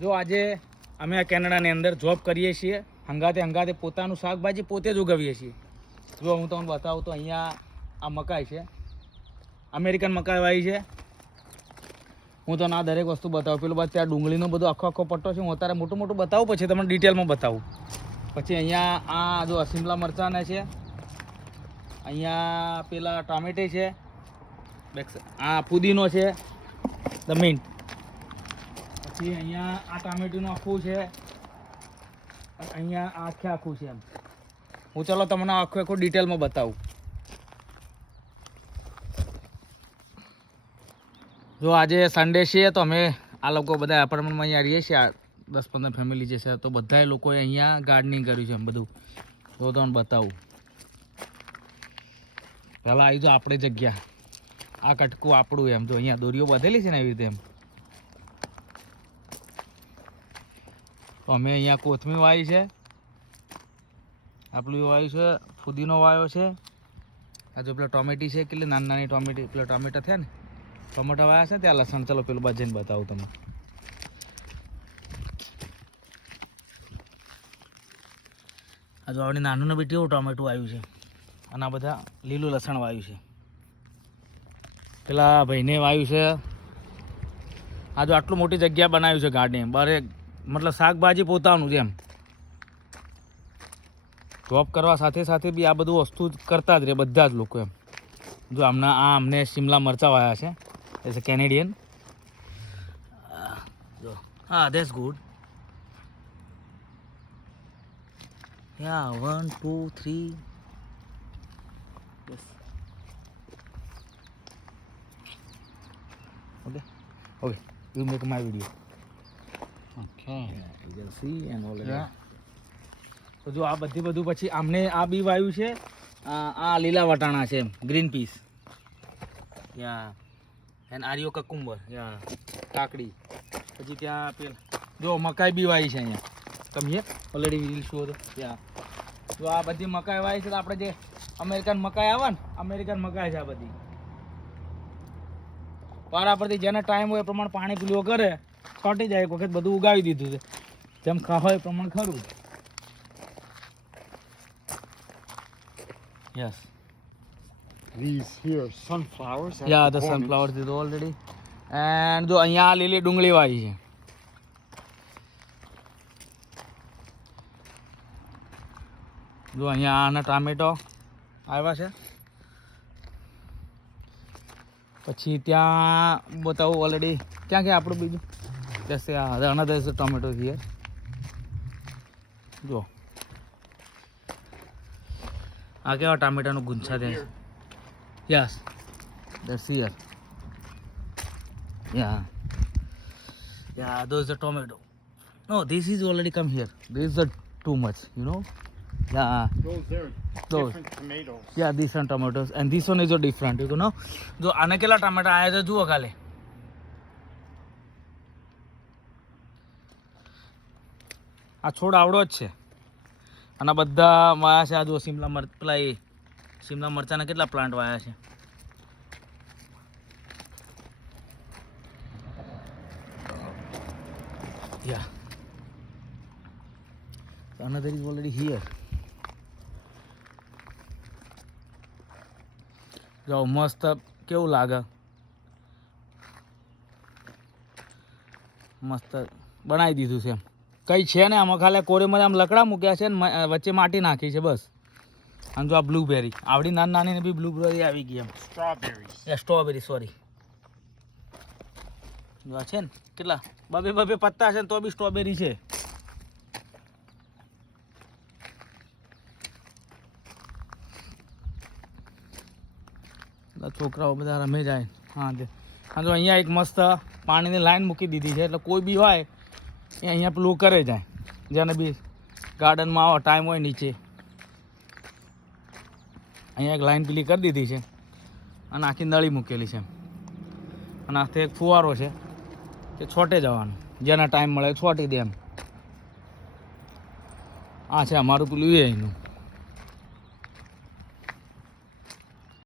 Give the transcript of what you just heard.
જો આજે અમે આ કેનેડાની અંદર જોબ કરીએ છીએ, હંગાતે પોતાનું શાકભાજી પોતે જ ઉગાવીએ છીએ. જો હું તમને બતાવું તો અહીંયા આ મકાઈ છે, અમેરિકન મકાઈ વાવી છે. હું તમને આ દરેક વસ્તુ બતાવું. પેલું બાદ ત્યાં ડુંગળીનો બધો આખો પટ્ટો છે. હું અત્યારે મોટું બતાવું, પછી તમને ડિટેલમાં બતાવું. પછી અહીંયા આ જો શિમલા મરચાંના છે, અહીંયા પેલા ટામેટી છે, આ પુદીનો છે, ધ મિન્ટ. પછી અહીંયા આ ટામેટીનું આખું છે, અહીંયા આખું છે એમ. હું ચાલો તમને આખું ડિટેલમાં બતાવું. જો આજે સન્ડે છે તો અમે આ લોકો બધા એપાર્ટમેન્ટમાં અહીંયા રહીએ છીએ, 10-15 ફેમિલી જે છે. તો બધાએ લોકોએ અહીંયા ગાર્ડનિંગ કર્યું છે એમ બધું. તો તમને બતાવું. પહેલાં આવી જો આપણે જગ્યા, આ કટકું આપણું એમ. જો અહીંયા દોરીઓ બાંધેલી છે ને એવી રીતે એમ. તો અમે અહીંયા કોથમીર વાવી છે, આપણું વાવ્યું છે, ફુદીનો વાવ્યો છે. આ જો પેલા ટોમેટી છે, કેટલી નાની ટોમેટી, પેલા ટોમેટા થયા ને, ટોમેટા વાવ્યા છે. ત્યાં લસણ, ચાલો પેલું બાદ જઈને બતાવું તમને. આ જો આવડી નાનું ને બી કેવું ટોમેટું આવ્યું છે, અને આ બધા લીલું લસણ વાવ્યું છે. પેલા ભાઈને વાવ્યું છે. આ જો આટલું મોટી જગ્યા બનાવ્યું છે ગાર્ડન, બારે મતલબ શાકભાજી પોતાનું જેમ. જોબ કરવા સાથે બી આ બધું વસ્તુ કરતા જ રહે બધા જ લોકો એમ. જો અમને શિમલા મરચાં વાવ્યા છે, એઝ અ કેનેડિયન. જો હા, that's good. Yeah 1 2 3. Yes. Okay. You make my video. Okay. Yeah, you can see and all that. તો જો આ બધું પછી આમને આ બી વાવ્યું છે. આ લીલા વટાણા છે, ગ્રીન પીસ. યા એન્ડ આર્યો કકુંબર, યા કાકડી. પછી ત્યાં જો મકાઈ બી વાવી છે અહીંયા. તમે ઓલરેડી રીલ શો તો યા. જો આ બધી મકાઈ વાવી છે. તો આપણે જે અમેરિકન મકાઈ આવે ને, અમેરિકન મકાઈ છે આ બધી. પારા પરથી જેને ટાઈમ હોય એ પ્રમાણે પાણી પીલું કરે, છોટી જાય. એક વખત બધું ઉગાવી દીધું છે, જેમ ખાવા એ પ્રમાણે ખરું. Yes. These here sunflowers. Yeah, the sunflowers is already. And જો અહીંયા લીલી ડુંગળી વાવી છે. જો અહીંયા આના ટામેટો આવ્યા છે. પછી ત્યાં બતાવું ઓલરેડી ક્યાં આપણું બીજું જશે. Another is tomato here. જો આ કેવા ટામેટાનું ગુંછા થાય. Yes, that's here. Yeah, those are tomato. No, this is already come here. This is too much, you know. Yeah, Those are different tomatoes. yeah, these are tomatoes and this one is a different, you know. જો આને કેટલા ટામેટા આયા છે જુઓ ખાલી. આ છોડ આવડો જ છે, અને બધા વાયા છે. આ જો શિમલા મરચાના કેટલા પ્લાન્ટ વાયા છે. યા another is already here. જો મસ્ત કેવું લાગે, મસ્ત બનાવી દીધું છે. કઈ છે ને આમાં, ખાલી કોરેમાં આમ લકડા મૂક્યા છે ને વચ્ચે માટી નાખી છે બસ. અને જો આ બ્લુબેરી આવડી નાની ને બી બ્લુબેરી આવી ગઈ એમ. Strawberry sorry. જો આ છે ને કેટલા બબે પત્તા છે ને તો બી સ્ટ્રોબેરી છે. છોકરાઓ બધા રમે જાય. હા જો અહીંયા એક મસ્ત પાણીની લાઈન મૂકી દીધી છે, એટલે કોઈ બી હોય એ અહીંયા પેલું કરે જાય. જેને બી ગાર્ડનમાં આવો ટાઈમ હોય નીચે, અહીંયા એક લાઈન પેલી કરી દીધી છે અને આખી નળી મૂકેલી છે. અને આથી એક ફુવારો છે કે છોટે જવાનું, જેના ટાઈમ મળે છોટી દે એમ. આ છે અમારું પેલું એનું